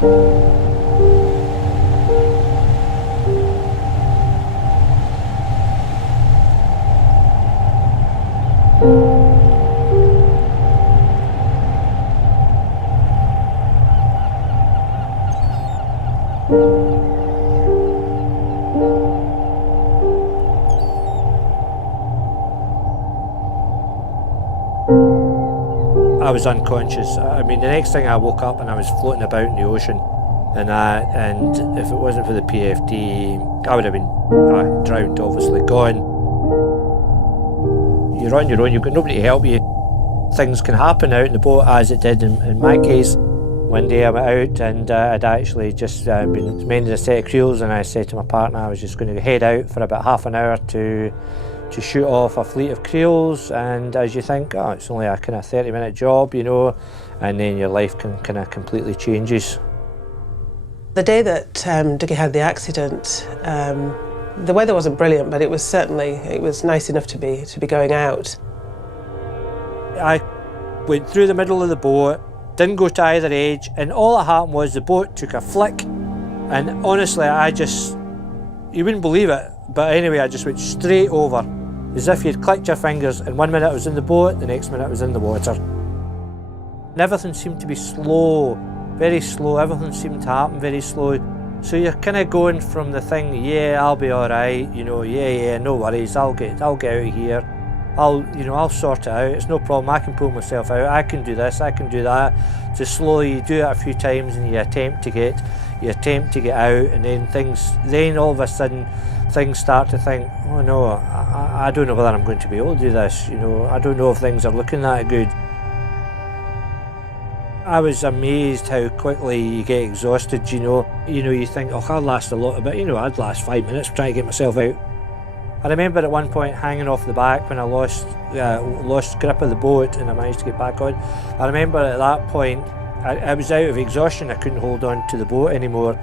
I was unconscious. I mean, the next thing I woke up and I was floating about in the ocean, and if it wasn't for the PFD, I would have been drowned, obviously, gone. You're on your own, you've got nobody to help you. Things can happen out in the boat, as it did in my case. One day I went out and I'd actually just been mending a set of creels, and I said to my partner I was just going to head out for about half an hour to shoot off a fleet of creels. And as you think, oh, it's only a kind of 30-minute job, you know, and then your life kind of completely changes. The day that Dougie had the accident, the weather wasn't brilliant, but it was nice enough to be going out. I went through the middle of the boat, didn't go to either edge, and all that happened was the boat took a flick, and honestly, you wouldn't believe it, but anyway, I just went straight over, as if you'd clicked your fingers, and 1 minute I was in the boat, the next minute I was in the water. And everything seemed to be slow, very slow, everything seemed to happen very slow. So you're kind of going from the thing, yeah, I'll be all right, you know, yeah, no worries, I'll get out of here. I'll sort it out, it's no problem, I can pull myself out, I can do this, I can do that. So slowly you do it a few times and you attempt to get out, and then all of a sudden things start to think, oh no, I don't know whether I'm going to be able to do this, you know, I don't know if things are looking that good. I was amazed how quickly you get exhausted, you know. You think, oh, I'll last a lot, but you know, I'd last 5 minutes trying to get myself out. I remember at one point hanging off the back when I lost grip of the boat and I managed to get back on. I remember at that point, I was out of exhaustion, I couldn't hold on to the boat anymore.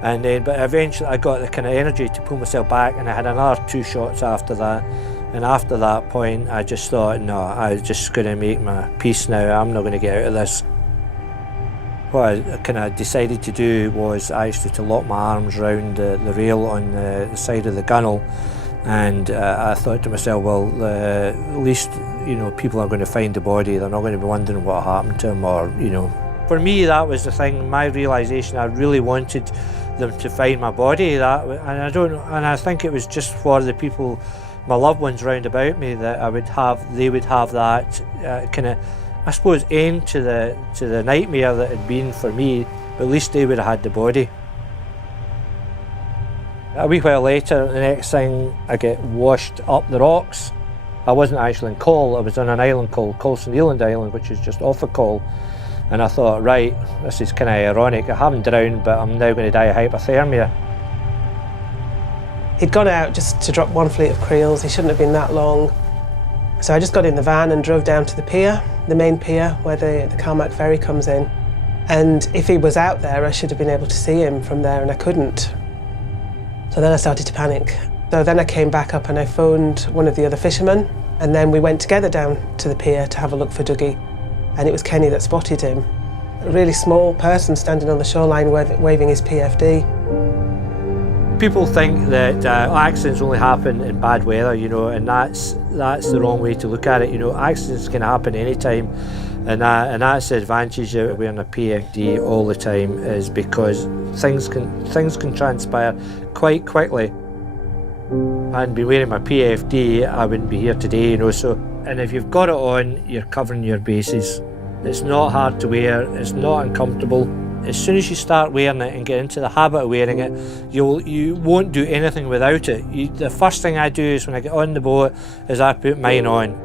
But eventually I got the kind of energy to pull myself back, and I had another 2 shots after that. And after that point, I just thought, no, I was just going to make my peace now, I'm not going to get out of this. What I kind of decided to do was actually to lock my arms around the rail on the side of the gunnel. And I thought to myself, well, at least, you know, people are going to find the body. They're not going to be wondering what happened to him, or, you know. For me, that was the thing, my realisation. I really wanted them to find my body. And I think it was just for the people, my loved ones round about me, that they would have that kind of, I suppose, end to the nightmare that had been for me. But at least they would have had the body. A wee while later, the next thing, I get washed up the rocks. I wasn't actually in Coll, I was on an island called Colson Island, which is just off of Coll. And I thought, right, this is kind of ironic. I haven't drowned, but I'm now going to die of hypothermia. He'd gone out just to drop one fleet of creels. He shouldn't have been that long. So I just got in the van and drove down to the pier, the main pier, where the Carmack ferry comes in. And if he was out there, I should have been able to see him from there, and I couldn't. So then I started to panic. So then I came back up and I phoned one of the other fishermen, and then we went together down to the pier to have a look for Dougie. And it was Kenny that spotted him. A really small person standing on the shoreline waving his PFD. People think that accidents only happen in bad weather, you know, and that's the wrong way to look at it. You know, accidents can happen anytime, and that's the advantage of wearing a PFD all the time, is because things can transpire quite quickly. If I hadn't been wearing my PFD, I wouldn't be here today, you know. So, and if you've got it on, you're covering your bases. It's not hard to wear, it's not uncomfortable. As soon as you start wearing it and get into the habit of wearing it, you won't do anything without it. The first thing I do is when I get on the boat is I put mine on.